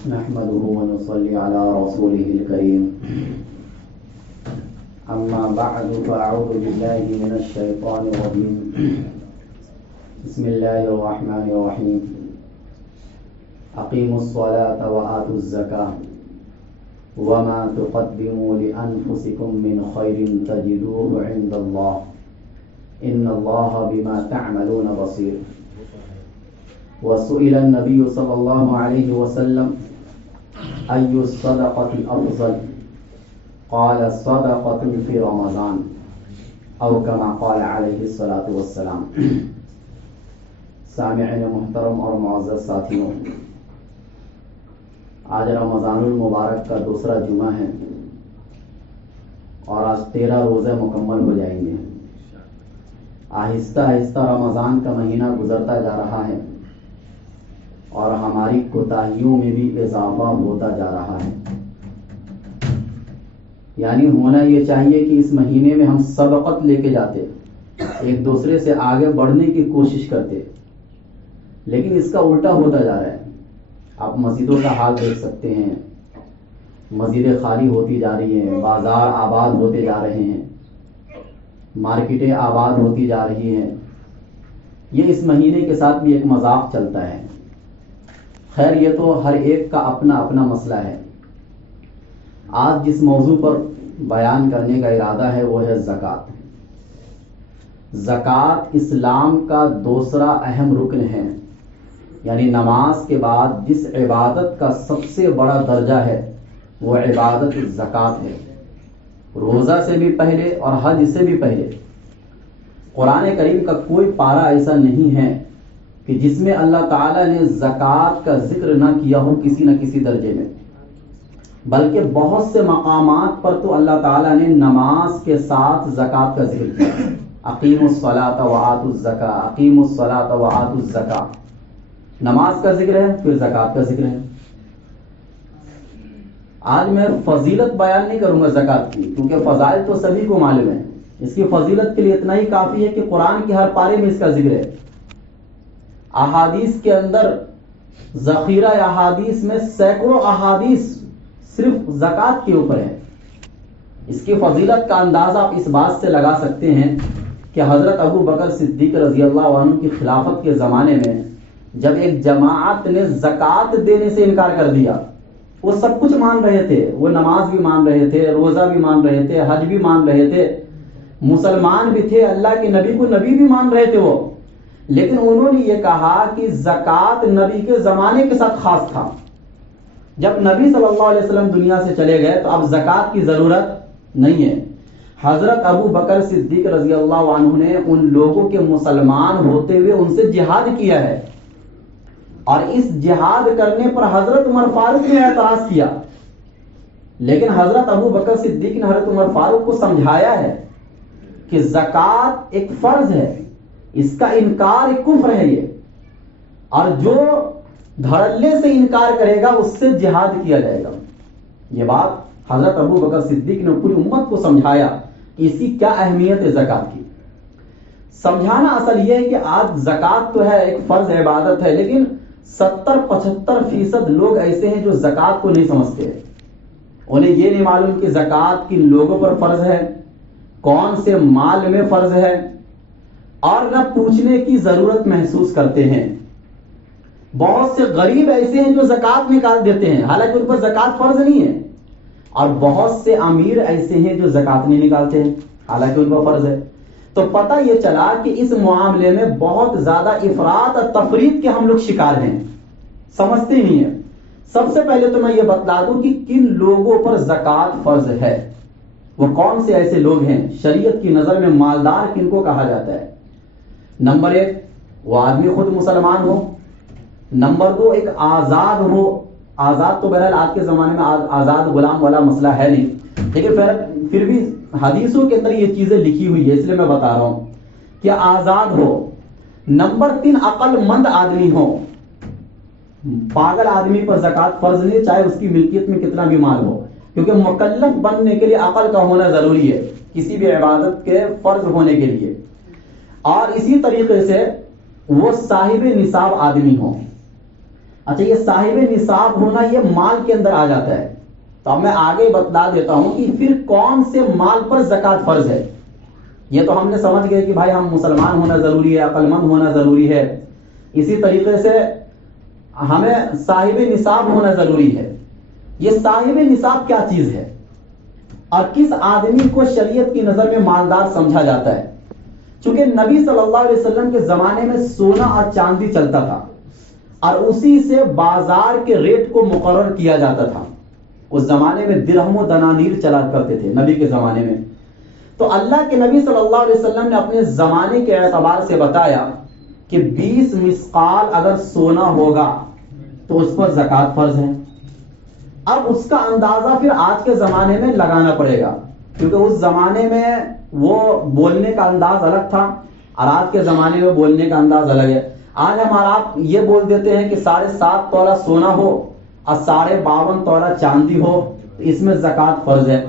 نحمده ونصلي على رسوله الكريم أما بعد فأعوذ بالله من الشيطان الرجيم بسم الله الرحمن الرحيم أقيموا الصلاة وآتوا الزكاة وما تقدموا لأنفسكم من خير تجدوه عند الله إن الله بما تعملون بصير. وسئل النبي صلى الله عليه وسلم أي الصدقة أفضل؟ قال صدقة في رمضان أو كما قال عليه الصلاة والسلام. سامعین محترم اور معزز ساتھیوں، آج رمضان المبارک کا دوسرا جمعہ ہے اور آج 13 روزے مکمل ہو جائیں گے. آہستہ آہستہ رمضان کا مہینہ گزرتا جا رہا ہے اور ہماری کوتاہیوں میں بھی اضافہ ہوتا جا رہا ہے. یعنی ہونا یہ چاہیے کہ اس مہینے میں ہم سبقت لے کے جاتے، ایک دوسرے سے آگے بڑھنے کی کوشش کرتے، لیکن اس کا الٹا ہوتا جا رہا ہے. آپ مسجدوں کا حال دیکھ سکتے ہیں، مسجدیں خالی ہوتی جا رہی ہیں، بازار آباد ہوتے جا رہے ہیں، مارکیٹیں آباد ہوتی جا رہی ہیں. یہ اس مہینے کے ساتھ بھی ایک مذاق چلتا ہے. خیر، یہ تو ہر ایک کا اپنا اپنا مسئلہ ہے. آج جس موضوع پر بیان کرنے کا ارادہ ہے وہ ہے زکوٰۃ. زکوٰۃ اسلام کا دوسرا اہم رکن ہے. یعنی نماز کے بعد جس عبادت کا سب سے بڑا درجہ ہے وہ عبادت زکوٰۃ ہے. روزہ سے بھی پہلے اور حج سے بھی پہلے قرآن کریم کا کوئی پارہ ایسا نہیں ہے کہ جس میں اللہ تعالیٰ نے زکوٰۃ کا ذکر نہ کیا ہو کسی نہ کسی درجے میں، بلکہ بہت سے مقامات پر تو اللہ تعالیٰ نے نماز کے ساتھ زکوٰۃ کا ذکر کیا. اقیموا الصلاۃ وآتوا الزکاۃ، اقیموا الصلاۃ وآتوا الزکاۃ. نماز کا ذکر ہے، پھر زکوٰۃ کا ذکر ہے. آج میں فضیلت بیان نہیں کروں گا زکوٰۃ کی، کیونکہ فضائل تو سبھی کو معلوم ہے. اس کی فضیلت کے لیے اتنا ہی کافی ہے کہ قرآن کے ہر پارے میں اس کا ذکر ہے. احادیث کے اندر ذخیرہ احادیث میں سینکڑوں احادیث صرف زکوٰۃ کے اوپر ہے. اس کی فضیلت کا اندازہ آپ اس بات سے لگا سکتے ہیں کہ حضرت ابو بکر صدیق رضی اللہ عنہ کی خلافت کے زمانے میں جب ایک جماعت نے زکوٰۃ دینے سے انکار کر دیا، وہ سب کچھ مان رہے تھے، وہ نماز بھی مان رہے تھے، روزہ بھی مان رہے تھے، حج بھی مان رہے تھے، مسلمان بھی تھے، اللہ کے نبی کو نبی بھی مان رہے تھے وہ، لیکن انہوں نے یہ کہا کہ زکوٰۃ نبی کے زمانے کے ساتھ خاص تھا. جب نبی صلی اللہ علیہ وسلم دنیا سے چلے گئے تو اب زکوٰۃ کی ضرورت نہیں ہے. حضرت ابو بکر صدیق رضی اللہ عنہ نے ان لوگوں کے مسلمان ہوتے ہوئے ان سے جہاد کیا ہے، اور اس جہاد کرنے پر حضرت عمر فاروق نے اعتراض کیا، لیکن حضرت ابو بکر صدیق نے حضرت عمر فاروق کو سمجھایا ہے کہ زکوٰۃ ایک فرض ہے، اس کا انکار ایک کفر ہے یہ، اور جو دھڑلے سے انکار کرے گا اس سے جہاد کیا جائے گا. یہ بات حضرت ابو بکر صدیق نے پوری امت کو سمجھایا کہ اس کی کیا اہمیت ہے زکوٰۃ کی. سمجھانا اصل یہ ہے کہ آج زکوٰۃ تو ہے، ایک فرض عبادت ہے، لیکن 70-75% لوگ ایسے ہیں جو زکوٰۃ کو نہیں سمجھتے. انہیں یہ نہیں معلوم کہ زکوٰۃ کن لوگوں پر فرض ہے، کون سے مال میں فرض ہے، اور نہ پوچھنے کی ضرورت محسوس کرتے ہیں. بہت سے غریب ایسے ہیں جو زکوٰۃ نکال دیتے ہیں حالانکہ ان پر زکوٰۃ فرض نہیں ہے، اور بہت سے امیر ایسے ہیں جو زکوٰۃ نہیں نکالتے ہیں حالانکہ ان پر فرض ہے. تو پتہ یہ چلا کہ اس معاملے میں بہت زیادہ افراط اور تفریط کے ہم لوگ شکار ہیں، سمجھتے نہیں ہیں. سب سے پہلے تو میں یہ بتلا دوں کہ کن لوگوں پر زکوٰۃ فرض ہے، وہ کون سے ایسے لوگ ہیں، شریعت کی نظر میں مالدار کن کو کہا جاتا ہے. نمبر 1 وہ آدمی خود مسلمان ہو. نمبر 2 ایک آزاد ہو. آزاد تو بہرحال آج کے زمانے میں آزاد غلام والا مسئلہ ہے نہیں، لیکن پھر بھی حدیثوں کے اندر یہ چیزیں لکھی ہوئی ہے، اس لیے میں بتا رہا ہوں کہ آزاد ہو. نمبر 3 عقل مند آدمی ہو. پاگل آدمی پر زکوٰۃ فرض نہیں، چاہے اس کی ملکیت میں کتنا بھی مال ہو، کیونکہ مکلف بننے کے لیے عقل کا ہونا ضروری ہے کسی بھی عبادت کے فرض ہونے کے لیے. اور اسی طریقے سے وہ صاحب نصاب آدمی ہو. اچھا یہ صاحب نصاب ہونا یہ مال کے اندر آ جاتا ہے. تو اب میں آگے بتلا دیتا ہوں کہ پھر کون سے مال پر زکوٰۃ فرض ہے. یہ تو ہم نے سمجھ گئے کہ بھائی ہم مسلمان ہونا ضروری ہے, عقل مند ہونا ضروری ہے. اسی طریقے سے ہمیں صاحب نصاب ہونا ضروری ہے. یہ صاحب نصاب کیا چیز ہے اور کس آدمی کو شریعت کی نظر میں مالدار سمجھا جاتا ہے؟ چونکہ نبی صلی اللہ علیہ وسلم کے زمانے میں سونا اور چاندی چلتا تھا اور اسی سے بازار کے ریٹ کو مقرر کیا جاتا تھا. اس زمانے میں درہم و دنانیر چلا کرتے تھے نبی کے زمانے میں. تو اللہ کے نبی صلی اللہ علیہ وسلم نے اپنے زمانے کے اعتبار سے بتایا کہ 20 مسقال اگر سونا ہوگا تو اس پر زکوٰۃ فرض ہے. اب اس کا اندازہ پھر آج کے زمانے میں لگانا پڑے گا, کیونکہ اس زمانے میں وہ بولنے کا انداز الگ تھا اور آج کے زمانے میں بولنے کا انداز الگ ہے. آج ہمارا آپ یہ بول دیتے ہیں کہ 7.5 تولہ سونا ہو اور 52.5 تولہ چاندی ہو تو اس میں زکوٰۃ فرض ہے.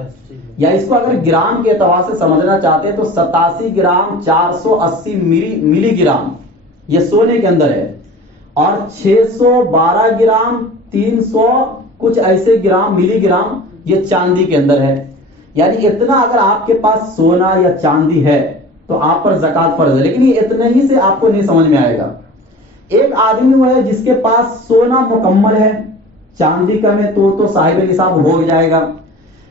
یا اس کو اگر گرام کے اعتبار سے سمجھنا چاہتے ہیں تو 87 گرام 480 ملی گرام یہ سونے کے اندر ہے اور 612 گرام 300 کچھ ایسے گرام ملی گرام یہ چاندی کے اندر ہے. یعنی اتنا اگر آپ کے پاس سونا یا چاندی ہے تو آپ پر زکوٰۃ فرض ہے. لیکن یہ اتنے ہی سے آپ کو نہیں سمجھ میں آئے گا. ایک آدمی وہ ہے جس کے پاس سونا مکمل ہے, چاندی کم ہے تو صاحب نصاب ہو جائے گا.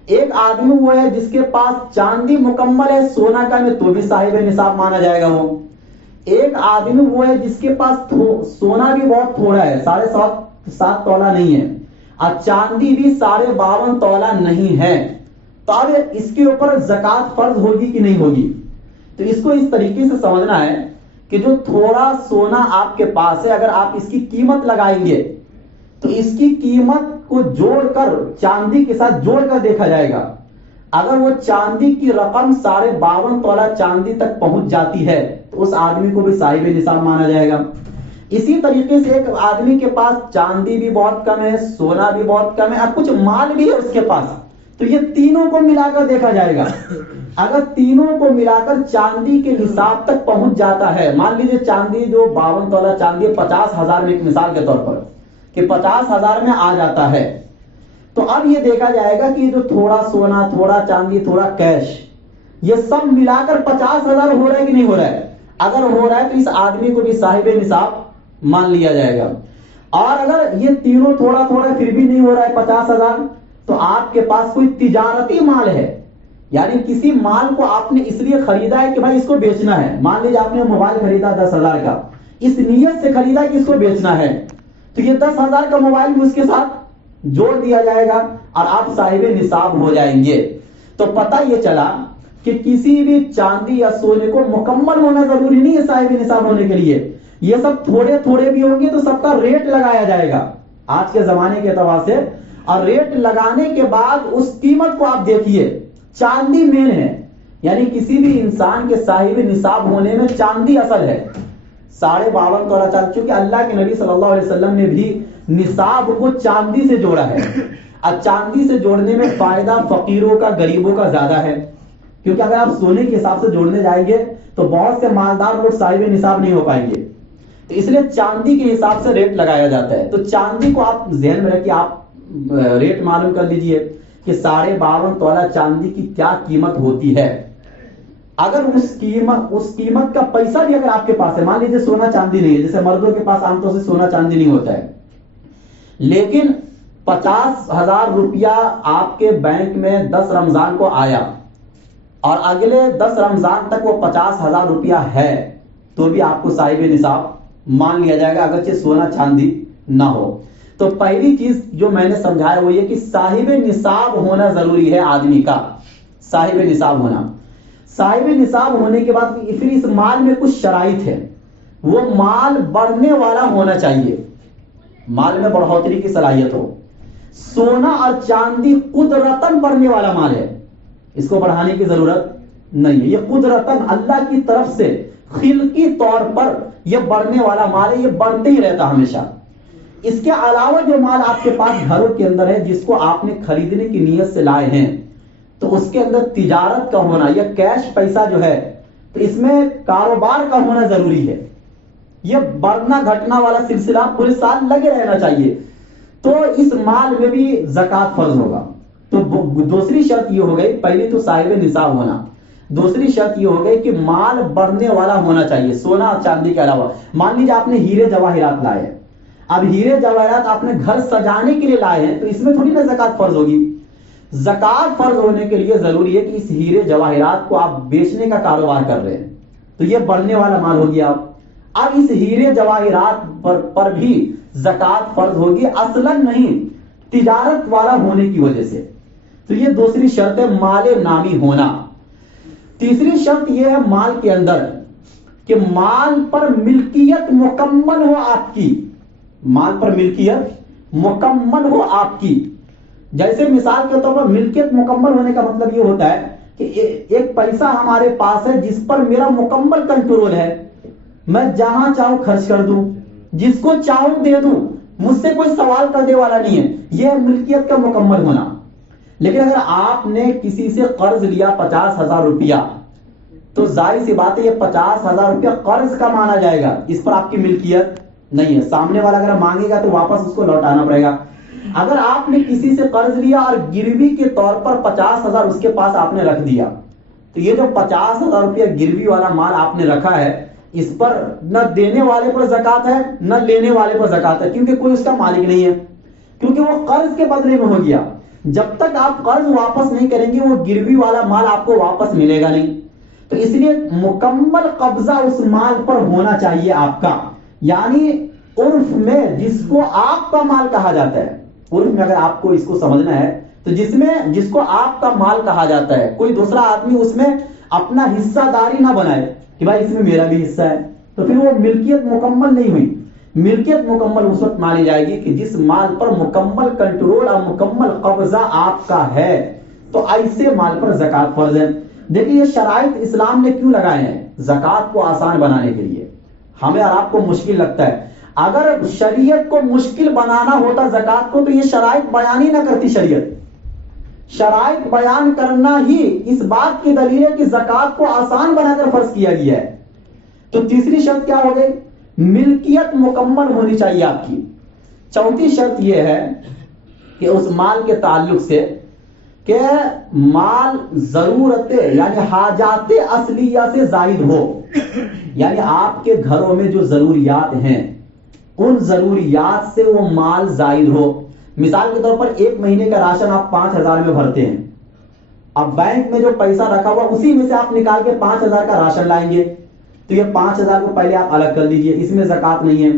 ایک آدمی وہ ہے جس کے پاس چاندی مکمل ہے, سونا کم ہے تو بھی صاحب نصاب مانا جائے گا وہ. ایک آدمی وہ ہے جس کے پاس سونا بھی بہت تھوڑا ہے, 7.5 تولہ نہیں ہے اور چاندی بھی 52.5 تولہ نہیں ہے, تو اب اس کے اوپر زکوٰۃ فرض ہوگی کہ نہیں ہوگی؟ تو اس کو اس طریقے سے سمجھنا ہے کہ جو تھوڑا سونا آپ کے پاس ہے, اگر آپ اس کی قیمت لگائیں گے تو اس کی قیمت کو جوڑ کر چاندی کے ساتھ جوڑ کر دیکھا جائے گا. اگر وہ چاندی کی رقم 52.5 تولہ چاندی تک پہنچ جاتی ہے تو اس آدمی کو بھی صاحب نصاب مانا جائے گا. اسی طریقے سے ایک آدمی کے پاس چاندی بھی بہت کم ہے, سونا بھی بہت کم ہے اور کچھ مال بھی ہے اس کے پاس, تو یہ تینوں کو ملا کر دیکھا جائے گا. اگر تینوں کو ملا کر چاندی کے نصاب تک پہنچ جاتا ہے, مان لیجیے چاندی جو 52 تولہ چاندی 50,000 میں, ایک مثال کے طور پر کہ 50,000 میں آ جاتا ہے, تو اب یہ دیکھا جائے گا کہ جو تھوڑا سونا, تھوڑا چاندی, تھوڑا کیش, یہ سب ملا کر 50,000 ہو رہا ہے کہ نہیں ہو رہا ہے؟ اگر ہو رہا ہے تو اس آدمی کو بھی صاحب نصاب مان لیا جائے گا. اور اگر یہ تینوں تھوڑا تھوڑا پھر بھی نہیں ہو رہا ہے 50,000, تو آپ کے پاس کوئی تجارتی مال ہے, یعنی کسی مال کو آپ نے اس لیے خریدا ہے کہ بھائی اس کو بیچنا ہے. مان لیجیے آپ نے موبائل خریدا 10,000 کا, اس نیت سے خریدا کہ اس کو بیچنا ہے, تو یہ 10,000 کا موبائل بھی اس کے ساتھ جوڑ دیا جائے گا اور آپ صاحب نصاب ہو جائیں گے. تو پتہ یہ چلا کہ کسی بھی چاندی یا سونے کو مکمل ہونا ضروری نہیں ہے صاحب نصاب ہونے کے لیے. یہ سب تھوڑے تھوڑے بھی ہوں گے تو سب کا ریٹ لگایا جائے گا آج کے زمانے کے اعتبار سے, اور ریٹ لگانے کے بعد اس قیمت کو آپ دیکھیے. چاندی مین ہے, یعنی کسی بھی انسان کے صاحب نصاب ہونے میں چاندی اصل ہے. 52.5 تولہ چاندی, چونکہ اللہ کے نبی صلی اللہ علیہ وسلم نے بھی نصاب کو چاندی سے جوڑا ہے. اب چاندی سے جوڑنے میں فائدہ فقیروں کا, غریبوں کا زیادہ ہے, کیونکہ اگر آپ سونے کے حساب سے جوڑنے جائیں گے تو بہت سے مالدار لوگ صاحب نصاب نہیں ہو پائیں گے. تو اس لیے چاندی کے حساب سے ریٹ لگایا جاتا ہے. تو چاندی کو آپ ذہن میں رکھیے, آپ ریٹ معلوم کر لیجئے کہ 52.5 تولہ چاندی کی کیا قیمت ہوتی ہے. اگر اس قیمت کا پیسہ بھی اگر آپ کے پاس ہے, مان لیجیے سونا چاندی نہیں ہے, جیسے مردوں کے پاس عام طور سے سونا چاندی نہیں ہوتا ہے, لیکن 50,000 روپیہ آپ کے بینک میں 10 رمضان کو آیا اور اگلے 10 رمضان تک وہ 50,000 روپیہ ہے, تو بھی آپ کو صاحب نصاب مان لیا جائے گا, اگرچہ سونا چاندی نہ ہو. تو پہلی چیز جو میں نے سمجھایا وہ یہ کہ صاحب نصاب ہونا ضروری ہے آدمی کا, صاحب نصاب ہونا. صاحب نصاب ہونے کے بعد پھر اس مال میں کچھ شرائط ہے. وہ مال بڑھنے والا ہونا چاہیے, مال میں بڑھوتری کی صلاحیت ہو. سونا اور چاندی قدرتاً بڑھنے والا مال ہے, اس کو بڑھانے کی ضرورت نہیں ہے. یہ قدرتاً اللہ کی طرف سے خلقی طور پر یہ بڑھنے والا مال ہے, یہ بڑھتے ہی رہتا ہمیشہ. اس کے علاوہ جو مال آپ کے پاس گھروں کے اندر ہے جس کو آپ نے خریدنے کی نیت سے لائے ہیں, تو اس کے اندر تجارت کا ہونا یا کیش پیسہ جو ہے, تو اس میں کاروبار کا ہونا ضروری ہے. یہ بڑھنا گھٹنا والا سلسلہ پورے سال لگے رہنا چاہیے، تو اس مال میں بھی زکوٰۃ فرض ہوگا۔ تو دوسری شرط یہ ہو گئی، پہلی تو صاحب نصاب ہونا، دوسری شرط یہ ہو گئی کہ مال بڑھنے والا ہونا چاہیے، سونا چاندی کے علاوہ۔ مان لیجیے آپ نے ہیرے جواہرات لائے، اب ہیرے جواہرات آپ نے گھر سجانے کے لیے لائے ہیں، تو اس میں تھوڑی نا زکوٰۃ فرض ہوگی۔ زکوٰۃ فرض ہونے کے لیے ضروری ہے کہ اس ہیرے جواہرات کو آپ بیچنے کا کاروبار کر رہے ہیں، تو یہ بڑھنے والا مال ہو گیا۔ اب اس ہیرے جواہرات پر بھی زکوٰۃ فرض ہوگی، اصلاً نہیں، تجارت والا ہونے کی وجہ سے۔ تو یہ دوسری شرط ہے مال نامی ہونا۔ تیسری شرط یہ ہے مال کے اندر کہ مال پر ملکیت مکمل ہو آپ کی، مال پر ملکیت مکمل ہو آپ کی۔ جیسے مثال کے طور پر ملکیت مکمل ہونے کا مطلب یہ ہوتا ہے کہ ایک پیسہ ہمارے پاس ہے جس پر میرا مکمل کنٹرول ہے، میں جہاں چاہوں خرچ کر دوں، جس کو چاہوں دے دوں، مجھ سے کوئی سوال کرنے والا نہیں ہے، یہ ہے ملکیت کا مکمل ہونا۔ لیکن اگر آپ نے کسی سے قرض لیا 50,000 روپیہ، تو ظاہر سی بات ہے یہ 50,000 روپیہ قرض کا مانا جائے گا، اس پر آپ کی ملکیت نہیں ہے، سامنے والا اگر مانگے گا تو واپس اس کو لوٹانا پڑے گا۔ اگر آپ نے کسی سے قرض لیا اور گروی کے طور پر 50,000 اس کے پاس آپ نے رکھ دیا، تو یہ جو 50,000 روپیہ گروی والا مال آپ نے رکھا ہے، اس پر نہ دینے والے پر زکوٰۃ ہے نہ لینے والے پر زکوٰۃ ہے، کیونکہ کوئی اس کا مالک نہیں ہے، کیونکہ وہ قرض کے بدلے میں ہو گیا۔ جب تک آپ قرض واپس نہیں کریں گے وہ گروی والا مال آپ کو واپس ملے گا نہیں۔ تو اس لیے مکمل قبضہ اس مال پر ہونا چاہیے آپ کا، یعنی عرف میں جس کو آپ کا مال کہا جاتا ہے، عرف میں اگر آپ کو اس کو سمجھنا ہے تو جس کو آپ کا مال کہا جاتا ہے، کوئی دوسرا آدمی اس میں اپنا حصہ داری نہ بنائے کہ بھائی اس میں میرا بھی حصہ ہے، تو پھر وہ ملکیت مکمل نہیں ہوئی۔ ملکیت مکمل اس وقت مانی جائے گی کہ جس مال پر مکمل کنٹرول اور مکمل قبضہ آپ کا ہے، تو ایسے مال پر زکوٰۃ فرض ہے۔ دیکھیے یہ شرائط اسلام نے کیوں لگائے ہیں؟ زکوٰۃ کو آسان بنانے کے لیے۔ ہمیں اور آپ کو مشکل لگتا ہے، اگر شریعت کو مشکل بنانا ہوتا زکوٰۃ کو تو یہ شرائط بیان ہی نہ کرتی شریعت۔ شرائط بیان کرنا ہی اس بات کی دلیل ہے کہ زکوٰۃ کو آسان بنا کر فرض کیا گیا ہے۔ تو تیسری شرط کیا ہو گئی؟ ملکیت مکمل ہونی چاہیے آپ کی۔ چوتھی شرط یہ ہے کہ اس مال کے تعلق سے کہ مال ضرورت یعنی حاجات اصلیہ سے زائد ہو، یعنی آپ کے گھروں میں جو ضروریات ہیں ان ضروریات سے وہ مال زائد ہو۔ مثال کے طور پر 1 مہینے کا راشن آپ 5,000 میں بھرتے ہیں، اب بینک میں جو پیسہ رکھا ہوا اسی میں سے آپ نکال کے 5,000 کا راشن لائیں گے، تو یہ 5,000 کو پہلے آپ الگ کر لیجئے، اس میں زکوٰۃ نہیں ہے۔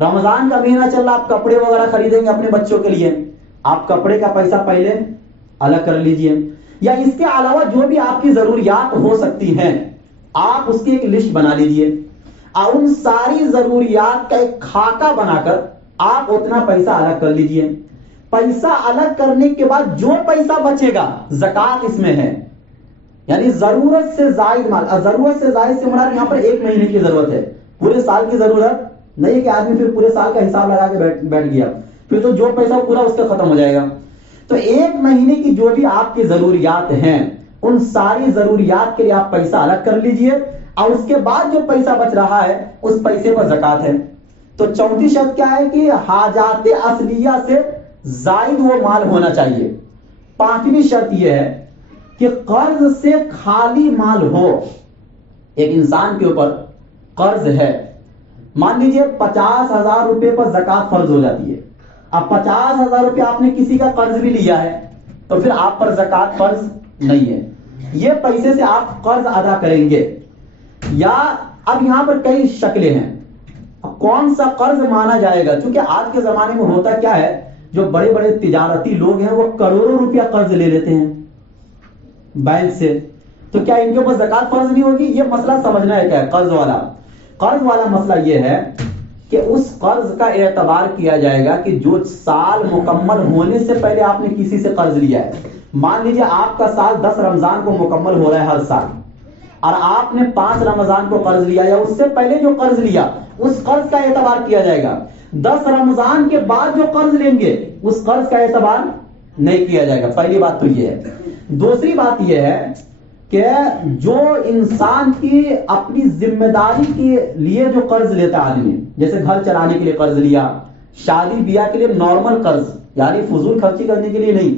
رمضان کا مہینہ چل رہا، آپ کپڑے وغیرہ خریدیں گے اپنے بچوں کے لیے، آپ کپڑے کا پیسہ پہلے الگ کر لیجئے۔ یا اس کے علاوہ جو بھی آپ کی ضروریات ہو سکتی ہیں آپ اس کی ایک لسٹ بنا لیجئے، اور ان ساری ضروریات کا ایک خاکہ بنا کر آپ اتنا پیسہ الگ کر لیجئے۔ پیسہ الگ کرنے کے بعد جو پیسہ بچے گا زکوٰۃ اس میں ہے، یعنی ضرورت سے زائد مال۔ ضرورت سے زائد سے مراد یہاں پر 1 مہینے کی ضرورت ہے، پورے سال کی ضرورت نہیں ہے کہ آدمی پھر پورے سال کا حساب لگا کے بیٹھ گیا، پھر تو جو پیسہ پورا اس کا ختم ہو جائے گا۔ تو 1 مہینے کی جو بھی آپ کی ضروریات ہیں ان ساری ضروریات کے لیے آپ پیسہ الگ کر لیجئے، اور اس کے بعد جو پیسہ بچ رہا ہے اس پیسے پر زکوٰۃ ہے۔ تو چوتھی شرط کیا ہے کہ حاجات اصلیہ سے زائد وہ مال ہونا چاہیے۔ پانچویں شرط یہ ہے کہ قرض سے خالی مال ہو۔ ایک انسان کے اوپر قرض ہے، مان لیجئے 50,000 روپے پر زکوٰۃ فرض ہو جاتی ہے، اب 50,000 روپے آپ نے کسی کا قرض بھی لیا ہے تو پھر آپ پر زکوٰۃ فرض نہیں ہے، یہ پیسے سے آپ قرض ادا کریں گے۔ یا اب یہاں پر کئی شکلیں ہیں، کون سا قرض مانا جائے گا؟ چونکہ آج کے زمانے میں ہوتا کیا ہے، جو بڑے بڑے تجارتی لوگ ہیں وہ کروڑوں روپیہ قرض لے لیتے ہیں بینک سے، تو کیا ان کے اوپر زکوٰۃ فرض نہیں ہوگی؟ یہ مسئلہ سمجھنا ہے۔ کیا ہے قرض والا مسئلہ یہ ہے کہ اس قرض کا اعتبار کیا جائے گا کہ جو سال مکمل ہونے سے پہلے آپ نے کسی سے قرض لیا ہے۔ مان لیجیے آپ کا سال 10 رمضان کو مکمل ہو رہا ہے ہر سال، اور آپ نے 5 رمضان کو قرض لیا یا اس سے پہلے جو قرض لیا اس قرض کا اعتبار کیا جائے گا۔ 10 رمضان کے بعد جو قرض لیں گے اس قرض کا اعتبار نہیں کیا جائے گا۔ پہلی بات تو یہ ہے۔ دوسری بات یہ ہے کہ جو انسان کی اپنی ذمہ داری کے لیے جو قرض لیتا ہے آدمی، جیسے گھر چلانے کے لیے قرض لیا، شادی بیاہ کے لیے نارمل قرض، یعنی فضول خرچی کرنے کے لیے نہیں،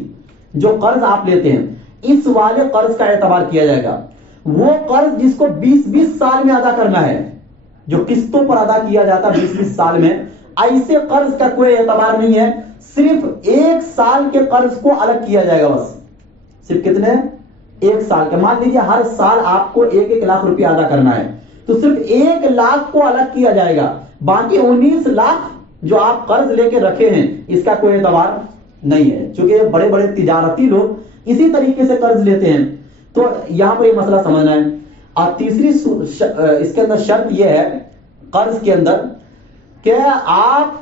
جو قرض آپ لیتے ہیں اس والے قرض کا اعتبار کیا جائے گا۔ وہ قرض جس کو 20-20 سال میں ادا کرنا ہے، جو قسطوں پر ادا کیا جاتا ہے 20-20 سال میں، ایسے قرض کا کوئی اعتبار نہیں ہے، صرف 1 سال کے قرض کو الگ کیا جائے گا بس۔ صرف کتنے؟ 1 سال کے۔ مان لیجیے ہر سال آپ کو 1 لاکھ روپیہ ادا کرنا ہے، تو صرف 1 لاکھ کو الگ کیا جائے گا، باقی 19 لاکھ جو آپ قرض لے کے رکھے ہیں اس کا کوئی اعتبار نہیں ہے، چونکہ بڑے بڑے تجارتی لوگ اسی طریقے سے قرض لیتے ہیں۔ تو یہاں پر یہ مسئلہ سمجھنا ہے۔ اور تیسری اس کے اندر شرط یہ ہے قرض کے اندر کہ آپ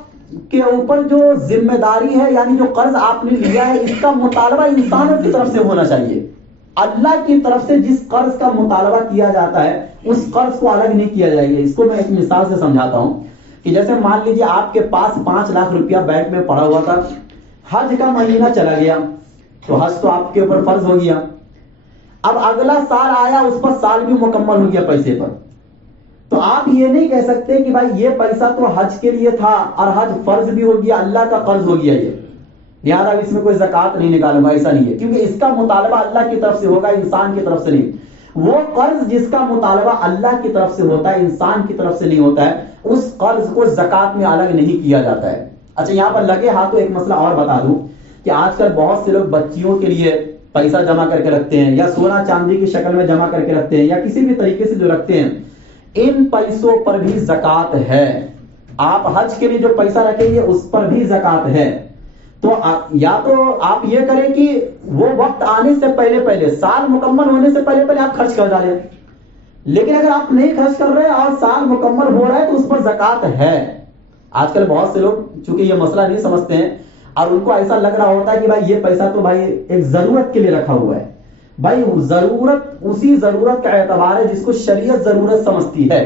کے اوپر جو ذمہ داری ہے، یعنی جو قرض آپ نے لیا ہے، اس کا مطالبہ انسانوں کی طرف سے ہونا چاہیے۔ اللہ کی طرف سے جس قرض کا مطالبہ کیا جاتا ہے اس قرض کو الگ نہیں کیا جائے گا۔ اس کو میں ایک مثال سے سمجھاتا ہوں کہ جیسے مان لیجیے آپ کے پاس 5 لاکھ روپیہ بینک میں پڑا ہوا تھا، حج کا مہینہ چلا گیا تو حج تو آپ کے اوپر فرض ہو گیا، اب اگلا سال آیا، اس پر سال بھی مکمل ہو گیا پیسے پر، تو آپ یہ نہیں کہہ سکتے کہ بھائی یہ پیسہ تو حج کے لیے تھا اور حج فرض بھی ہو گیا، اللہ کا قرض ہو گیا، یہ لہٰذا اس میں کوئی زکات نہیں نکالوں گا، ایسا نہیں ہے، کیونکہ اس کا مطالبہ اللہ کی طرف سے ہوگا، انسان کی طرف سے نہیں۔ وہ قرض جس کا مطالبہ اللہ کی طرف سے ہوتا ہے، انسان کی طرف سے نہیں ہوتا ہے، اس قرض کو زکات میں الگ نہیں کیا جاتا ہے۔ اچھا، یہاں پر لگے ہاتھوں ایک مسئلہ اور بتا دوں کہ آج کل بہت سے لوگ بچیوں کے لیے پیسہ جمع کر کے رکھتے ہیں، یا سونا چاندی کی شکل میں جمع کر کے رکھتے ہیں، یا کسی بھی طریقے سے جو رکھتے ہیں، ان پیسوں پر بھی زکات ہے۔ آپ حج کے لیے جو پیسہ رکھیں گے اس پر بھی زکات ہے۔ تو یا تو آپ یہ کریں کہ وہ وقت آنے سے پہلے سال مکمل ہونے سے پہلے آپ خرچ کر ڈالیں، لیکن اگر آپ نہیں خرچ کر رہے اور سال مکمل ہو رہا ہے تو اس پر زکات ہے۔ آج کل بہت سے لوگ چونکہ یہ مسئلہ نہیں سمجھتے ہیں اور ان کو ایسا لگ رہا ہوتا ہے کہ بھائی یہ پیسہ تو بھائی ایک ضرورت کے لیے رکھا ہوا ہے۔ بھائی ضرورت اسی ضرورت کا اعتبار ہے جس کو شریعت ضرورت سمجھتی ہے،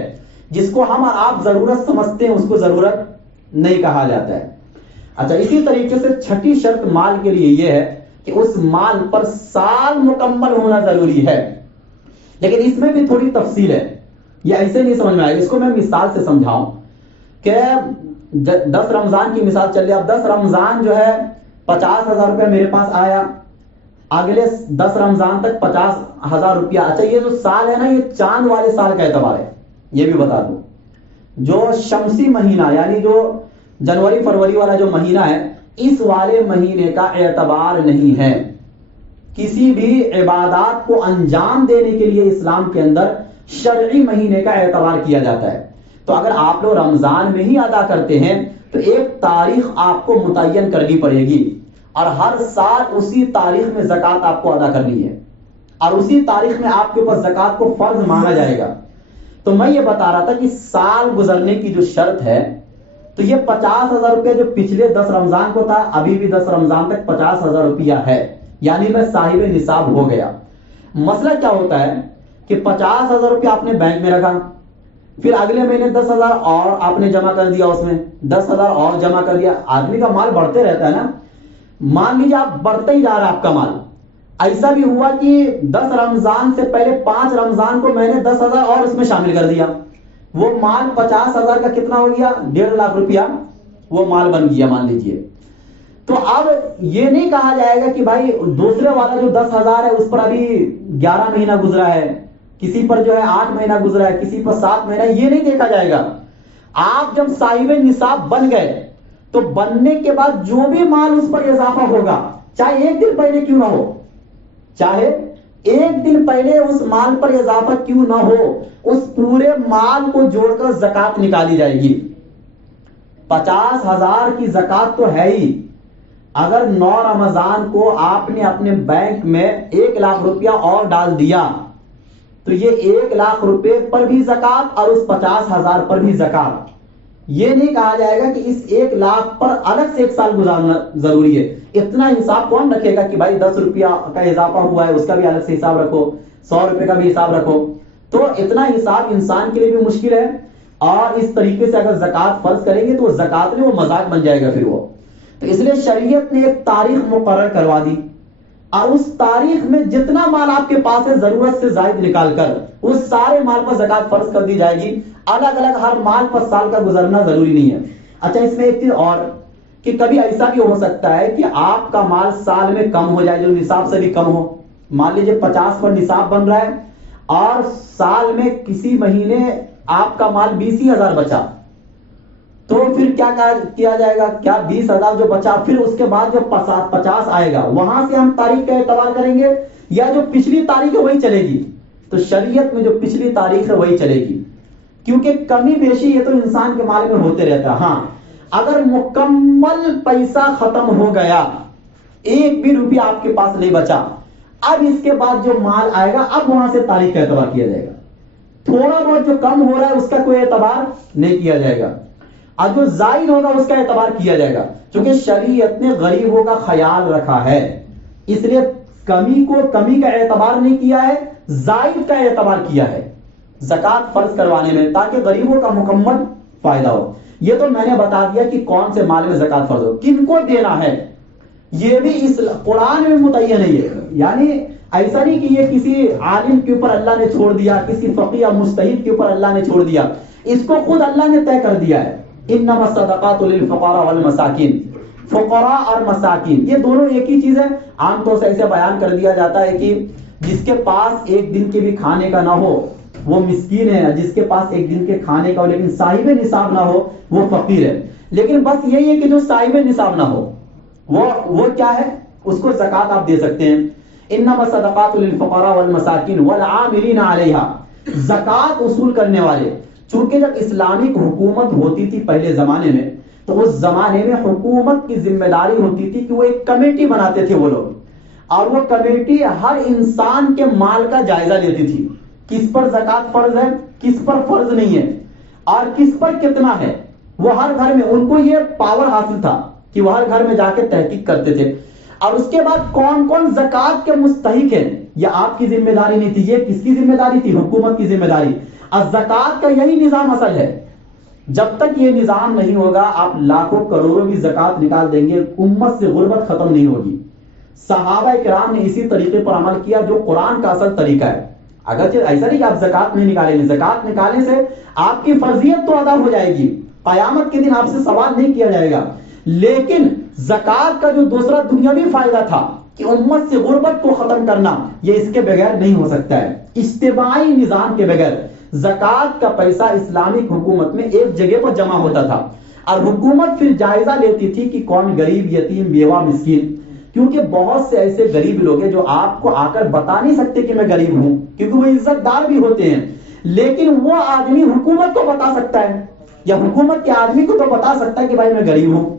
جس کو ہم اور آپ ضرورت سمجھتے ہیں اس کو ضرورت نہیں کہا جاتا ہے۔ اچھا، اسی طریقے سے چھٹی شرط مال کے لیے یہ ہے کہ اس مال پر سال مکمل ہونا ضروری ہے، لیکن اس میں بھی تھوڑی تفصیل ہے، یہ ایسے نہیں سمجھ میں آئے گا۔ اس کو میں مثال سے سمجھاؤں کہ 10 رمضان کی مثال چل رہی ہے، اب 10 رمضان جو ہے 50,000 روپیہ میرے پاس آیا، اگلے 10 رمضان تک 50,000 روپیہ۔ اچھا، یہ جو سال ہے نا، یہ چاند والے سال کا اعتبار ہے، یہ بھی بتا دوں۔ جو شمسی مہینہ یعنی جو جنوری فروری والا جو مہینہ ہے، اس والے مہینے کا اعتبار نہیں ہے۔ کسی بھی عبادات کو انجام دینے کے لیے اسلام کے اندر شرعی مہینے کا اعتبار کیا جاتا ہے۔ تو اگر آپ لوگ رمضان میں ہی ادا کرتے ہیں تو ایک تاریخ آپ کو متعین کرنی پڑے گی، اور ہر سال اسی تاریخ میں زکوٰۃ آپ کو ادا کرنی ہے، اور اسی تاریخ میں آپ کے اوپر زکوٰۃ کو فرض مانا جائے گا۔ تو میں یہ بتا رہا تھا کہ سال گزرنے کی جو شرط ہے، تو یہ 50,000 روپیہ جو پچھلے 10 رمضان کو تھا، ابھی بھی 10 رمضان تک 50,000 روپیہ ہے، یعنی میں صاحب نصاب ہو گیا۔ مسئلہ کیا ہوتا ہے کہ 50,000 روپیہ آپ نے بینک میں رکھا، پھر اگلے مہینے 10,000 اور آپ نے جمع کر دیا، اس میں 10,000 اور جمع کر دیا۔ آدمی کا مال بڑھتے رہتا ہے نا، مان لیجیے آپ بڑھتے ہی جا رہا ہے آپ کا مال۔ ایسا بھی ہوا کہ 10 رمضان سے پہلے 5 رمضان کو میں نے 10,000 اور اس میں شامل کر دیا، وہ مال 50,000 کا کتنا ہو گیا؟ 1.5 لاکھ روپیہ وہ مال بن گیا مان لیجیے۔ تو اب یہ نہیں کہا جائے گا کہ بھائی دوسرے والا جو 10,000 ہے اس پر ابھی 11 مہینہ گزرا ہے، کسی پر جو ہے 8 مہینہ گزرا ہے، کسی پر 7 مہینہ، یہ نہیں دیکھا جائے گا۔ آپ جب صاحب نصاب بن گئے تو بننے کے بعد جو بھی مال اس پر اضافہ ہوگا، چاہے 1 دن پہلے کیوں نہ ہو، چاہے 1 دن پہلے اس مال پر اضافہ کیوں نہ ہو، اس پورے مال کو جوڑ کر زکوٰۃ نکالی جائے گی۔ 50,000 کی زکوٰۃ تو ہے ہی، اگر 9 رمضان کو آپ نے اپنے بینک میں 1 لاکھ روپیہ اور ڈال دیا تو یہ 1 لاکھ روپے پر بھی زکوٰۃ اور اس 50,000 پر بھی زکوٰۃ۔ یہ نہیں کہا جائے گا کہ اس 1 لاکھ پر الگ سے 1 سال گزارنا ضروری ہے۔ اتنا حساب کون رکھے گا کہ بھائی 10 روپیہ کا اضافہ ہوا ہے اس کا بھی الگ سے حساب رکھو، 100 روپے کا بھی حساب رکھو، تو اتنا حساب انسان کے لیے بھی مشکل ہے۔ اور اس طریقے سے اگر زکوٰۃ فرض کریں گے تو وہ زکوٰۃ میں وہ مذاق بن جائے گا پھر وہ۔ تو اس لیے شریعت نے ایک تاریخ مقرر کروا دی اور اس تاریخ میں جتنا مال آپ کے پاس ہے ضرورت سے زائد نکال کر اس سارے مال پر زکات فرض کر دی جائے گی. الگ الگ ہر مال پر سال کا گزرنا ضروری نہیں ہے. اچھا اس میں ایک چیز اور کہ کبھی ایسا بھی ہو سکتا ہے کہ آپ کا مال سال میں کم ہو جائے, جو نصاب سے بھی کم ہو. مان لیجیے 50 پر نصاب بن رہا ہے اور سال میں کسی مہینے آپ کا مال 20,000 بچا, تو پھر کیا کیا جائے گا؟ کیا 20,000 جو بچا پھر اس کے بعد جو 50 آئے گا وہاں سے ہم تاریخ کا اعتبار کریں گے, یا جو پچھلی تاریخ ہے وہی چلے گی؟ تو شریعت میں جو پچھلی تاریخ ہے وہی چلے گی, کیونکہ کمی بیشی یہ تو انسان کے مال میں ہوتے رہتا ہے. ہاں اگر مکمل پیسہ ختم ہو گیا, ایک بھی روپیہ آپ کے پاس نہیں بچا, اب اس کے بعد جو مال آئے گا اب وہاں سے تاریخ کا اعتبار کیا جائے گا. تھوڑا بہت جو کم ہو رہا ہے اس کا کوئی اعتبار نہیں کیا جائے گا, اور جو زائد ہوگا اس کا اعتبار کیا جائے گا, کیونکہ شریعت نے غریبوں کا خیال رکھا ہے. اس لیے کمی کو کمی کا اعتبار نہیں کیا ہے, زائد کا اعتبار کیا ہے زکات فرض کروانے میں, تاکہ غریبوں کا مکمل فائدہ ہو. یہ تو میں نے بتا دیا کہ کون سے مال میں زکات فرض ہو, کن کو دینا ہے یہ بھی اس قرآن میں متعین نہیں ہے. یعنی ایسا نہیں کہ یہ کسی عالم کے اوپر اللہ نے چھوڑ دیا, کسی فقیہ یا مجتہد کے اوپر اللہ نے چھوڑ دیا, اس کو خود اللہ نے طے کر دیا ہے. انما الصدقات للفقراء والمساکین, فقراء اور مساکین یہ دونوں ایک ہی چیز ہے. عام طور سے ایسے بیان کر دیا جاتا ہے کہ جس کے پاس ایک دن کے بھی کھانے کا نہ ہو وہ مسکین ہے, جس کے پاس ایک دن کے کھانے کا ہو لیکن صاحب نصاب نہ ہو وہ فقیر ہے. لیکن بس یہی ہے کہ جو صاحب نصاب نہ ہو وہ کیا ہے, اس کو زکات آپ دے سکتے ہیں. انما الصدقات للفقراء والمساکین والعاملین علیہا, زکات وصول کرنے والے. چونکہ جب اسلامک حکومت ہوتی تھی پہلے زمانے میں, تو اس زمانے میں حکومت کی ذمہ داری ہوتی تھی کہ وہ ایک کمیٹی بناتے تھے وہ لوگ, اور وہ کمیٹی ہر انسان کے مال کا جائزہ لیتی تھی, کس پر زکات فرض ہے کس پر فرض نہیں ہے اور کس پر کتنا ہے. وہ ہر گھر میں ان کو یہ پاور حاصل تھا کہ وہ ہر گھر میں جا کے تحقیق کرتے تھے. اور اس کے بعد کون کون زکات کے مستحق ہیں یہ آپ کی ذمہ داری نہیں تھی, یہ کس کی ذمہ داری تھی؟ حکومت کی ذمہ داری. زکات کا یہی نظام اصل ہے. جب تک یہ نظام نہیں ہوگا آپ لاکھوں کروڑوں کی زکات نکال دیں گے, امت سے غربت ختم نہیں ہوگی. صحابہ کرام نے اسی طریقے پر عمل کیا جو قرآن کا اصل طریقہ ہے. اگرچہ ایسا نہیں کہ آپ زکات نہیں نکالیں گے, زکات نکالنے سے آپ کی فرضیت تو ادا ہو جائے گی, قیامت کے دن آپ سے سوال نہیں کیا جائے گا, لیکن زکات کا جو دوسرا دنیاوی فائدہ تھا کہ امت سے غربت کو ختم کرنا, یہ اس کے بغیر نہیں ہو سکتا ہے. اجتماعی نظام کے بغیر زکات کا پیسہ اسلامک حکومت میں ایک جگہ پر جمع ہوتا تھا, اور حکومت پھر جائزہ لیتی تھی کہ کون غریب, یتیم, بیوہ, مسکین. کیونکہ بہت سے ایسے غریب لوگ ہیں جو آپ کو آ کر بتا نہیں سکتے کہ میں غریب ہوں, کیونکہ وہ عزت دار بھی ہوتے ہیں, لیکن وہ آدمی حکومت کو بتا سکتا ہے, یا حکومت کے آدمی کو تو بتا سکتا ہے کہ بھائی میں غریب ہوں,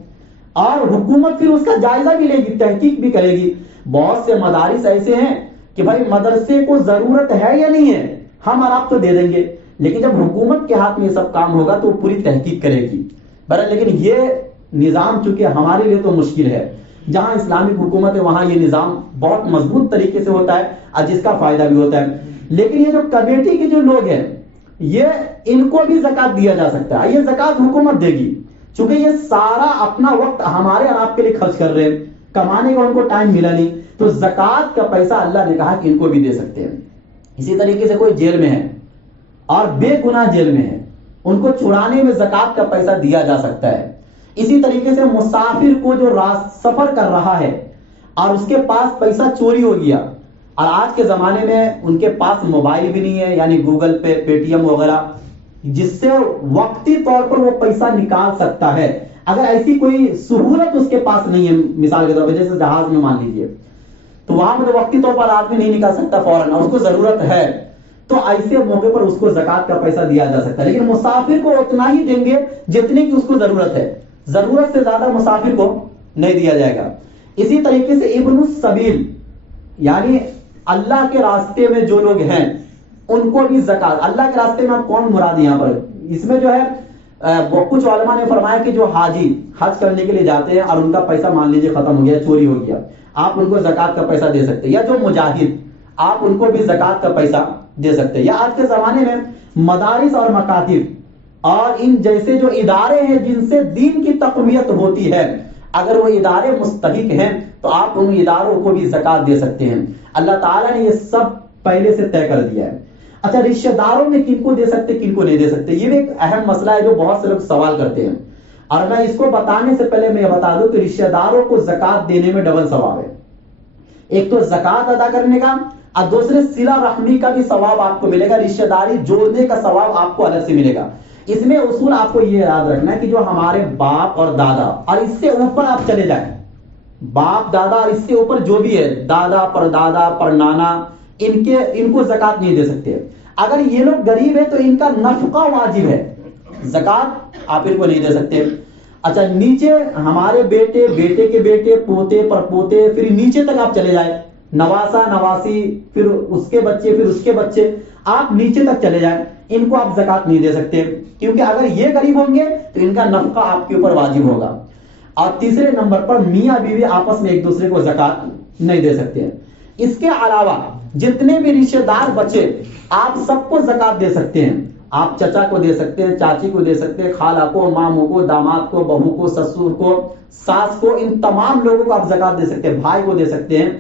اور حکومت پھر اس کا جائزہ بھی لے گی, تحقیق بھی کرے گی. بہت سے مدارس ایسے ہیں کہ بھائی مدرسے کو ضرورت ہے یا نہیں ہے, ہم اور آپ تو دے دیں گے, لیکن جب حکومت کے ہاتھ میں یہ سب کام ہوگا تو وہ پوری تحقیق کرے گی. بہرحال لیکن یہ نظام چونکہ ہمارے لیے تو مشکل ہے, جہاں اسلامک حکومت ہے وہاں یہ نظام بہت مضبوط طریقے سے ہوتا ہے اور جس کا فائدہ بھی ہوتا ہے. لیکن یہ جو کمیٹی کے جو لوگ ہیں یہ ان کو بھی زکات دیا جا سکتا ہے, یہ زکات حکومت دے گی, چونکہ یہ سارا اپنا وقت ہمارے اور آپ کے لیے خرچ کر رہے ہیں, کمانے کا ان کو ٹائم ملا نہیں, تو زکات کا پیسہ اللہ نے کہا کہ ان کو بھی دے سکتے ہیں. اسی طریقے سے کوئی جیل میں ہے اور بے گناہ جیل میں ہے, ان کو چھڑانے میں زکات کا پیسہ دیا جا سکتا ہے. اسی طریقے سے مسافر کو جو سفر کر رہا ہے اور اس کے پاس پیسہ چوری ہو گیا, اور آج کے زمانے میں ان کے پاس موبائل بھی نہیں ہے, یعنی گوگل پے, پے ٹی ایم وغیرہ, جس سے وقتی طور پر وہ پیسہ نکال سکتا ہے. اگر ایسی کوئی سہولت اس کے پاس نہیں ہے, مثال کے طور پر جیسے جہاز میں مان لیجیے, تو وہاں پہ وقتی طور پر آدمی نہیں نکال سکتا فوراً, اور اس کو ضرورت ہے, تو ایسے موقع پر اس کو زکات کا پیسہ دیا جا سکتا ہے. لیکن مسافر کو اتنا ہی دیں گے جتنے کی اس کو ضرورت ہے, ضرورت سے زیادہ مسافر کو نہیں دیا جائے گا. اسی طریقے سے ابن السبیل, یعنی اللہ کے راستے میں جو لوگ ہیں ان کو بھی زکات. اللہ کے راستے میں کون مراد یہاں پر, اس میں جو ہے کچھ علماء نے فرمایا کہ جو حاجی حج کرنے کے لیے جاتے ہیں اور ان کا پیسہ مان لیجیے ختم ہو گیا, چوری ہو گیا, آپ ان کو زکات کا پیسہ دے سکتے ہیں. یا جو مجاہد, آپ ان کو بھی زکات کا پیسہ دے سکتے ہیں. یا آج کے زمانے میں مدارس اور مکاتب اور ان جیسے جو ادارے ہیں جن سے دین کی تقویت ہوتی ہے, اگر وہ ادارے مستحق ہیں تو آپ ان اداروں کو بھی زکات دے سکتے ہیں. اللہ تعالیٰ نے یہ سب پہلے سے طے کر دیا ہے. اچھا رشتہ داروں میں کن کو دے سکتے کن کو نہیں دے سکتے, یہ بھی ایک اہم مسئلہ ہے جو بہت سے لوگ سوال کرتے ہیں. اور میں اس کو بتانے سے پہلے میں یہ بتا دوں کہ رشتہ داروں کو زکات دینے میں ڈبل ثواب ہے. ایک تو زکات ادا کرنے کا اور دوسرے صلہ رحمی کا بھی ثواب آپ کو ملے گا, رشتہ داری جوڑنے کا ثواب آپ کو الگ سے ملے گا. اس میں اصول آپ کو یہ یاد رکھنا ہے کہ جو ہمارے باپ اور دادا اور اس سے اوپر آپ چلے جائیں, باپ دادا اور اس سے اوپر جو بھی ہے, دادا پر دادا پر نانا, ان کو زکات نہیں دے سکتے. اگر یہ لوگ غریب ہیں تو ان کا نفقہ واجب ہے, زکات آپ ان کو نہیں دے سکتے. اچھا نیچے ہمارے بیٹے, بیٹے کے بیٹے, پوتے پر پوتے, پھر نیچے تک آپ چلے جائیں, نواسا نواسی, پھر اس کے بچے, پھر اس کے بچے, آپ نیچے تک چلے جائیں, ان کو آپ زکات نہیں دے سکتے کیونکہ اگر یہ غریب ہوں گے تو ان کا نفقہ آپ کے اوپر واجب ہوگا. اور تیسرے نمبر پر میاں بیوی آپس میں ایک دوسرے کو زکات نہیں دے سکتے. اس کے علاوہ جتنے بھی رشتہ دار بچے آپ سب کو زکات دے سکتے ہیں. آپ چچا کو دے سکتے ہیں, چاچی کو دے سکتے ہیں, خالہ کو, ماموں کو, داماد کو, بہو کو, سسر کو, ساس کو, ان تمام لوگوں کو آپ زکات دے سکتے ہیں. بھائی کو دے سکتے ہیں,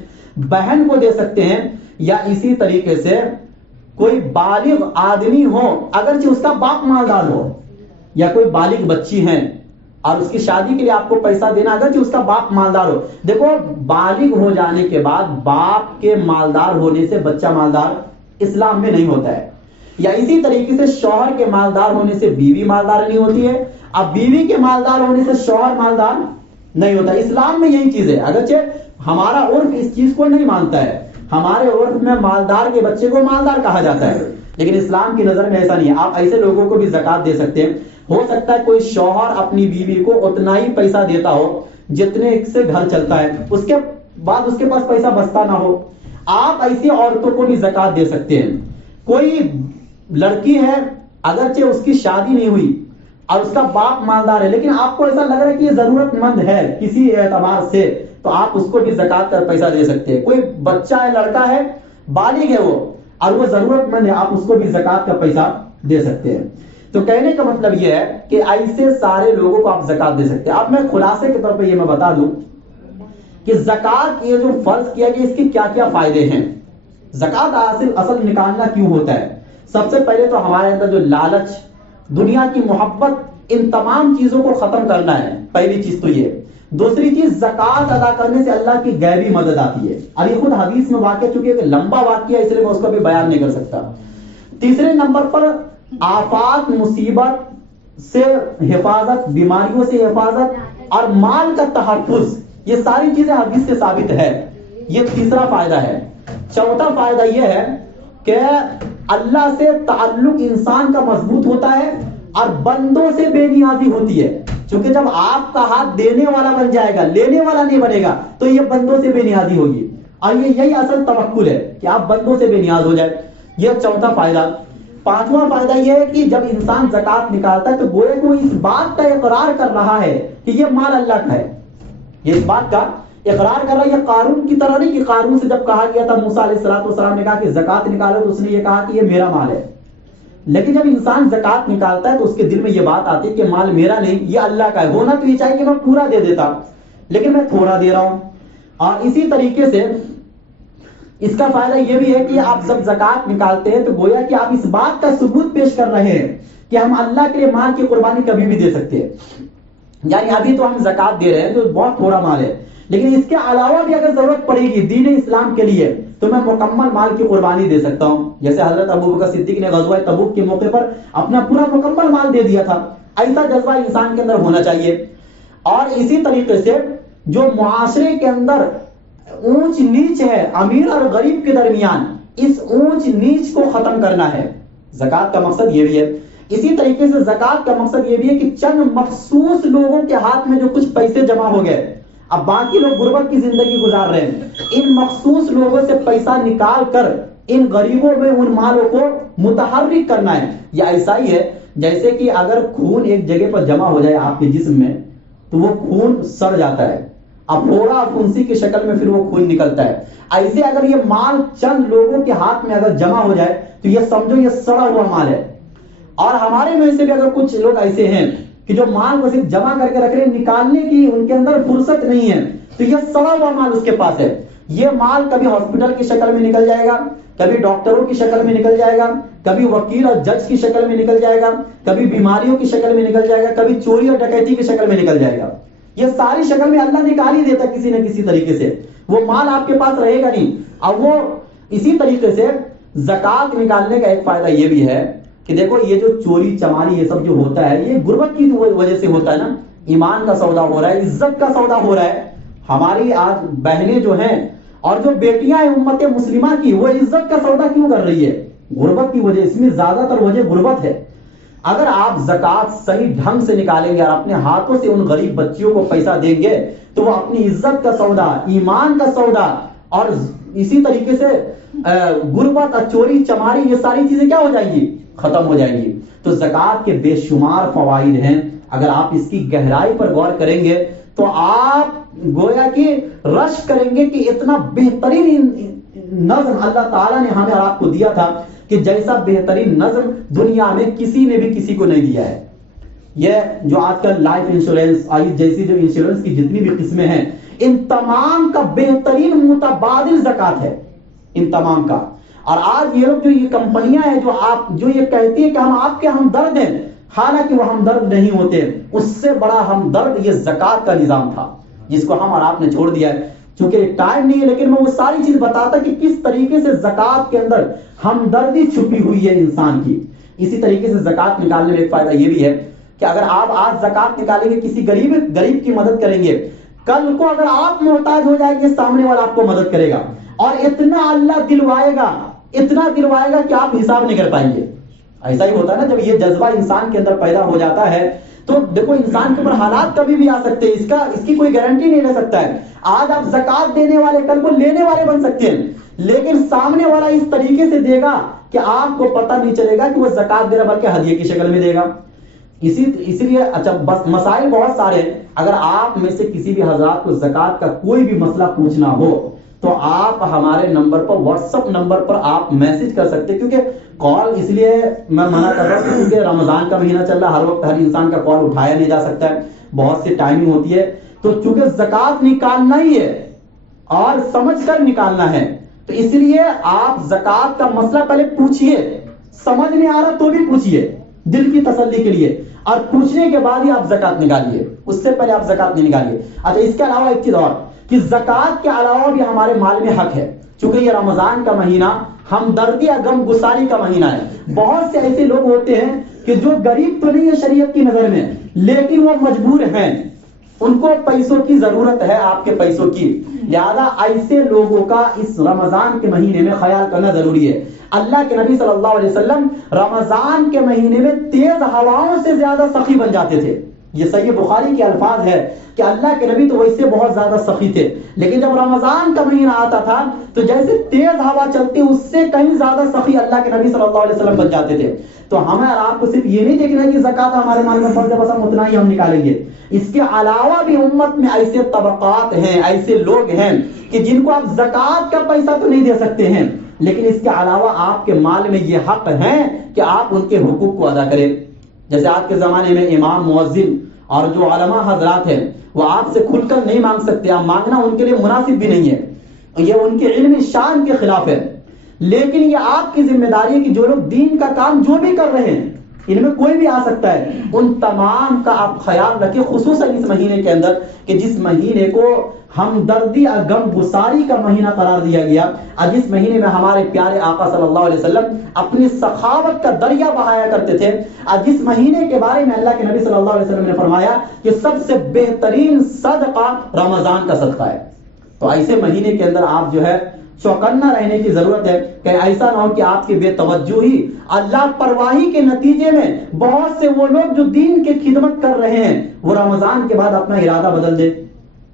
بہن کو دے سکتے ہیں, یا اسی طریقے سے کوئی بالغ آدمی ہو اگرچہ اس کا باپ مالدار ہو, یا کوئی بالغ بچی ہے اور اس کی شادی کے لیے آپ کو پیسہ دینا اگرچہ اس کا باپ مالدار ہو. دیکھو بالغ ہو جانے کے بعد باپ کے مالدار ہونے سے بچہ مالدار اسلام میں نہیں ہوتا ہے, یا اسی طریقے سے شوہر کے مالدار ہونے سے بیوی مالدار نہیں ہوتی ہے, اب بیوی کے مالدار ہونے سے شوہر مالدار نہیں ہوتا. اسلام میں یہی چیز ہے, اگرچہ ہمارا عرف اس چیز کو نہیں مانتا ہے, ہمارے عرف میں مالدار کے بچے کو مالدار کہا جاتا ہے, لیکن اسلام کی نظر میں ایسا نہیں ہے. آپ ایسے لوگوں کو بھی زکات دے سکتے ہیں. ہو سکتا ہے کوئی شوہر اپنی بیوی کو اتنا ہی پیسہ دیتا ہو جتنے سے گھر چلتا ہے, اس کے بعد اس کے پاس پیسہ بچتا نہ ہو, آپ ایسی عورتوں کو بھی زکات دے سکتے ہیں. کوئی لڑکی ہے اگرچہ اس کی شادی نہیں ہوئی اور اس کا باپ مالدار ہے, لیکن آپ کو ایسا لگ رہا ہے کہ یہ ضرورت مند ہے کسی اعتبار سے, تو آپ اس کو بھی زکات کا پیسہ دے سکتے ہیں. کوئی بچہ ہے, لڑکا ہے, بالغ ہے وہ اور وہ ضرورت مند ہے, آپ اس کو بھی زکات کا پیسہ دے سکتے ہیں. تو کہنے کا مطلب یہ ہے کہ ایسے سارے لوگوں کو آپ زکات دے سکتے ہیں. اب میں خلاصے کے طور پہ یہ میں بتا دوں کہ زکات یہ جو فرض کیا گیا اس کے کیا کیا فائدے ہیں. زکات اصل نکالنا کیوں ہوتا ہے؟ سب سے پہلے تو ہمارے اندر جو لالچ, دنیا کی محبت, ان تمام چیزوں کو ختم کرنا ہے, پہلی چیز تو یہ. دوسری چیز زکات ادا کرنے سے اللہ کی غیبی مدد آتی ہے, اور یہ خود حدیث میں واقعہ, چونکہ ایک لمبا واقعہ ہے اس لیے میں اس کو بھی بیان نہیں کر سکتا. تیسرے نمبر پر آفات مصیبت سے حفاظت, بیماریوں سے حفاظت اور مال کا تحفظ, یہ ساری چیزیں حدیث سے ثابت ہے. یہ تیسرا فائدہ ہے. چوتھا فائدہ یہ ہے کہ اللہ سے تعلق انسان کا مضبوط ہوتا ہے اور بندوں سے بے نیازی ہوتی ہے. چونکہ جب آپ کا ہاتھ دینے والا بن جائے گا, لینے والا نہیں بنے گا, تو یہ بندوں سے بے نیازی ہوگی, اور یہی اصل توکل ہے کہ آپ بندوں سے بے نیاز ہو جائے. یہ چوتھا فائدہ. پانچواں فائدہ یہ ہے کہ جب انسان زکات نکالتا ہے تو گویا کہ وہ اس بات کا اقرار کر رہا ہے کہ یہ مال اللہ کا ہے, یہ اس بات کا اقرار کر رہا ہے. یہ قارون کی طرح نہیں کہ قارون سے جب کہا گیا تھا موسیٰ علیہ السلام نے کہا کہ زکات نکالو, تو اس نے یہ کہا کہ یہ میرا مال ہے. لیکن جب انسان زکات نکالتا ہے تو اس کے دل میں یہ بات آتی ہے کہ مال میرا نہیں, یہ اللہ کا ہے. ہونا تو یہ چاہیے کہ میں پورا دے دیتا, لیکن میں تھوڑا دے رہا ہوں. اور اسی طریقے سے اس کا فائدہ یہ بھی ہے کہ آپ جب زکات نکالتے ہیں تو گویا کہ آپ اس بات کا ثبوت پیش کر رہے ہیں کہ ہم اللہ کے لیے مال کی قربانی کبھی بھی دے سکتے ہیں. یعنی ابھی تو ہم زکات دے رہے ہیں جو بہت تھوڑا مال ہے, لیکن اس کے علاوہ بھی اگر ضرورت پڑے گی دین اسلام کے لیے تو میں مکمل مال کی قربانی دے سکتا ہوں. جیسے حضرت ابوبکر صدیق نے غزوہ تبوک کے موقع پر اپنا پورا مکمل مال دے دیا تھا. ایسا جذبہ انسان کے اندر ہونا چاہیے. اور اسی طریقے سے جو معاشرے کے اندر اونچ نیچ ہے امیر اور غریب کے درمیان, اس اونچ نیچ کو ختم کرنا ہے. زکات کا مقصد یہ بھی ہے. اسی طریقے سے زکات کا مقصد یہ بھی ہے کہ چند مخصوص لوگوں کے ہاتھ میں جو کچھ پیسے جمع ہو گئے, اب باقی لوگ غربت کی زندگی گزار رہے ہیں, ان مخصوص لوگوں سے پیسہ نکال کر ان غریبوں میں ان مالوں کو متحرک کرنا ہے. یہ ایسا ہی ہے جیسے کہ اگر خون ایک جگہ پر جمع ہو جائے آپ کے جسم میں تو وہ خون سڑ جاتا ہے, افوڑا پھنسی کی شکل میں پھر وہ خون نکلتا ہے. ایسے اگر یہ مال چند لوگوں کے ہاتھ میں اگر جمع ہو جائے تو یہ سمجھو یہ سڑا ہوا مال ہے. اور ہمارے میں سے بھی اگر کچھ لوگ ایسے ہیں کہ جو مال کو صرف جمع کر کے رکھ رہے ہیں، نکالنے کی ان کے اندر فرصت نہیں ہے، تو یہ سڑا ہوا مال اس کے پاس ہے. یہ مال کبھی ہاسپٹل کی شکل میں نکل جائے گا، کبھی ڈاکٹروں کی شکل میں نکل جائے گا، کبھی وکیل اور جج کی شکل میں نکل جائے گا، کبھی بیماریوں کی شکل میں نکل جائے گا، کبھی چوری اور ڈکیتی کی شکل میں نکل جائے گا. یہ ساری شکل میں اللہ نکال ہی دیتا کسی نہ کسی طریقے سے، وہ مال آپ کے پاس رہے گا نہیں. اب وہ اسی طریقے سے زکات نکالنے کا ایک فائدہ یہ بھی ہے کہ دیکھو یہ جو چوری چماری یہ سب جو ہوتا ہے، یہ غربت کی وجہ سے ہوتا ہے نا. ایمان کا سودا ہو رہا ہے، عزت کا سودا ہو رہا ہے. ہماری آج بہنیں جو ہیں اور جو بیٹیاں ہیں امت مسلمہ کی، وہ عزت کا سودا کیوں کر رہی ہے؟ غربت کی وجہ. اس میں زیادہ تر وجہ غربت ہے. اگر آپ زکات صحیح ڈھنگ سے نکالیں گے اور اپنے ہاتھوں سے ان غریب بچیوں کو پیسہ دیں گے تو وہ اپنی عزت کا سودا، ایمان کا سودا اور اسی طریقے سے غربت اور چوری چماری، یہ ساری چیزیں کیا ہو جائیں گی؟ ختم ہو جائیں گی. تو زکات کے بے شمار فوائد ہیں. اگر آپ اس کی گہرائی پر غور کریں گے تو آپ گویا کہ رشک کریں گے کہ اتنا بہترین نظم اللہ تعالیٰ نے ہمیں اور آپ کو دیا تھا کہ جیسا بہترین نظم دنیا میں کسی نے بھی کسی کو نہیں دیا ہے. یہ جو آج کل لائف انشورنس جیسی جو انشورنس کی جتنی بھی قسمیں ہیں، ان تمام کا بہترین متبادل زکات ہے، ان تمام کا. اور آج یہ لوگ جو یہ کمپنیاں ہیں جو یہ کہتی ہیں کہ ہم آپ کے ہمدرد ہیں، حالانکہ وہ ہمدرد نہیں ہوتے. اس سے بڑا ہمدرد یہ زکات کا نظام تھا جس کو ہم اور آپ نے چھوڑ دیا ہے. چونکہ ٹائم نہیں ہے لیکن میں وہ ساری چیز بتاتا کہ کس طریقے سے زکات کے اندر ہمدردی چھپی ہوئی ہے انسان کی. اسی طریقے سے زکات نکالنے میں ایک فائدہ یہ بھی ہے کہ اگر آپ آج زکات نکالیں گے، کسی غریب کی مدد کریں گے، کل کو اگر آپ محتاج ہو جائیں گے سامنے والا آپ کو مدد کرے گا، اور اتنا اللہ دلوائے گا کہ آپ حساب نہیں کر پائیں گے. ایسا ہی ہوتا ہے نا، جب یہ جذبہ انسان کے اندر پیدا ہو جاتا ہے تو دیکھو انسان کے اوپر حالات کبھی بھی آ سکتے ہیں، اس کی کوئی گارنٹی نہیں رہ سکتا ہے. آج آپ زکات دینے والے کل کو لینے والے بن سکتے ہیں، لیکن سامنے والا اس طریقے سے دے گا کہ آپ کو پتہ نہیں چلے گا کہ وہ زکات دے رہا بلکہ ہدیے کی شکل میں دے گا. اسی لیے اچھا بس مسائل بہت سارے ہیں. اگر آپ میں سے کسی بھی حضرات کو زکات کا کوئی بھی مسئلہ پوچھنا ہو تو آپ ہمارے نمبر پر، واٹس ایپ نمبر پر آپ میسج کر سکتے ہیں. کیونکہ کال اس لیے میں منع کر رہا ہوں کیونکہ رمضان کا مہینہ چل رہا ہے، ہر وقت ہر انسان کا کال اٹھایا نہیں جا سکتا ہے، بہت سی ٹائمنگ ہوتی ہے. تو چونکہ زکات نکالنا ہی ہے اور سمجھ کر نکالنا ہے، تو اس لیے آپ زکات کا مسئلہ پہلے پوچھئے، سمجھ میں آ رہا تو بھی پوچھئے دل کی تسلی کے لیے، اور پوچھنے کے بعد ہی آپ زکات نکالیے، اس سے پہلے آپ زکات نہیں نکالیے. اچھا اس کے علاوہ ایک چیز اور کہ زکات کے علاوہ بھی ہمارے مال میں حق ہے. چونکہ یہ رمضان کا مہینہ ہمدردی یا غم گساری کا مہینہ ہے. بہت سے ایسے لوگ ہوتے ہیں کہ جو غریب تو نہیں ہے شریعت کی نظر میں، لیکن وہ مجبور ہیں، ان کو پیسوں کی ضرورت ہے، آپ کے پیسوں کی. لہذا ایسے لوگوں کا اس رمضان کے مہینے میں خیال کرنا ضروری ہے. اللہ کے نبی صلی اللہ علیہ وسلم رمضان کے مہینے میں تیز ہواؤں سے زیادہ سخی بن جاتے تھے. یہ صحیح بخاری کے الفاظ ہے کہ اللہ کے نبی تو ویسے بہت زیادہ سخی تھے، لیکن جب رمضان کا مہینہ آتا تھا تو جیسے تیز ہوا چلتی اس سے کہیں زیادہ سخی اللہ کے نبی صلی اللہ علیہ وسلم بن جاتے تھے. تو ہمیں اور آپ کو صرف یہ نہیں دیکھنا کہ زکات ہمارے مال میں فرض ہے بس ہم اتنا ہی ہم نکالیں گے. اس کے علاوہ بھی امت میں ایسے طبقات ہیں، ایسے لوگ ہیں کہ جن کو آپ زکات کا پیسہ تو نہیں دے سکتے ہیں، لیکن اس کے علاوہ آپ کے مال میں یہ حق ہے کہ آپ ان کے حقوق کو ادا کریں. جیسے آج کے زمانے میں امام، مؤذن اور جو علماء حضرات ہیں وہ آپ سے کھل کر نہیں مانگ سکتے، آپ مانگنا ان کے لیے مناسب بھی نہیں ہے، یہ ان کے علم شان کے خلاف ہے. لیکن یہ آپ کی ذمہ داری ہے کہ جو لوگ دین کا کام جو بھی کر رہے ہیں، ان میں کوئی بھی آ سکتا ہے، ان تمام کا آپ خیال رکھیں، خصوصاً اس مہینے کے اندر کہ جس مہینے کو ہمدردی اور غم گساری کا مہینہ قرار دیا گیا، اور جس مہینے میں ہمارے پیارے آقا صلی اللہ علیہ وسلم اپنی سخاوت کا دریا بہایا کرتے تھے، اور جس مہینے کے بارے میں اللہ کے نبی صلی اللہ علیہ وسلم نے فرمایا کہ سب سے بہترین صدقہ رمضان کا صدقہ ہے. تو ایسے مہینے کے اندر آپ جو ہے چوکنا رہنے کی ضرورت ہے کہ ایسا نہ ہو کہ آپ کی بے توجہی، اللہ پرواہی کے نتیجے میں بہت سے وہ لوگ جو دین کی خدمت کر رہے ہیں وہ رمضان کے بعد اپنا ارادہ بدل دے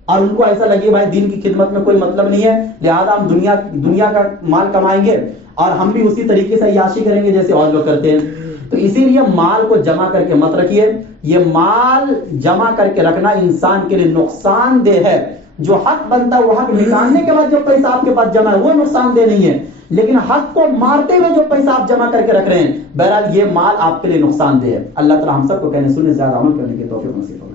اور ان کو ایسا لگے بھائی دین کی خدمت میں کوئی مطلب نہیں ہے، لہذا ہم دنیا کا مال کمائیں گے اور ہم بھی اسی طریقے سے عیاشی کریں گے جیسے اور لوگ کرتے ہیں. تو اسی لیے مال کو جمع کر کے مت رکھیے. یہ مال جمع کر کے رکھنا انسان کے لیے نقصان دہ ہے. جو حق بنتا ہے وہ حق نکالنے کے بعد جو پیسہ آپ کے پاس جمع ہے وہ نقصان دہ نہیں ہے، لیکن حق کو مارتے ہوئے جو پیسہ آپ جمع کر کے رکھ رہے ہیں، بہرحال یہ مال آپ کے لیے نقصان دہ ہے۔ اللہ تعالی ہم سب کو کہنے سننے سے زیادہ عمل کرنے کی توفیق نصیب فرمائے۔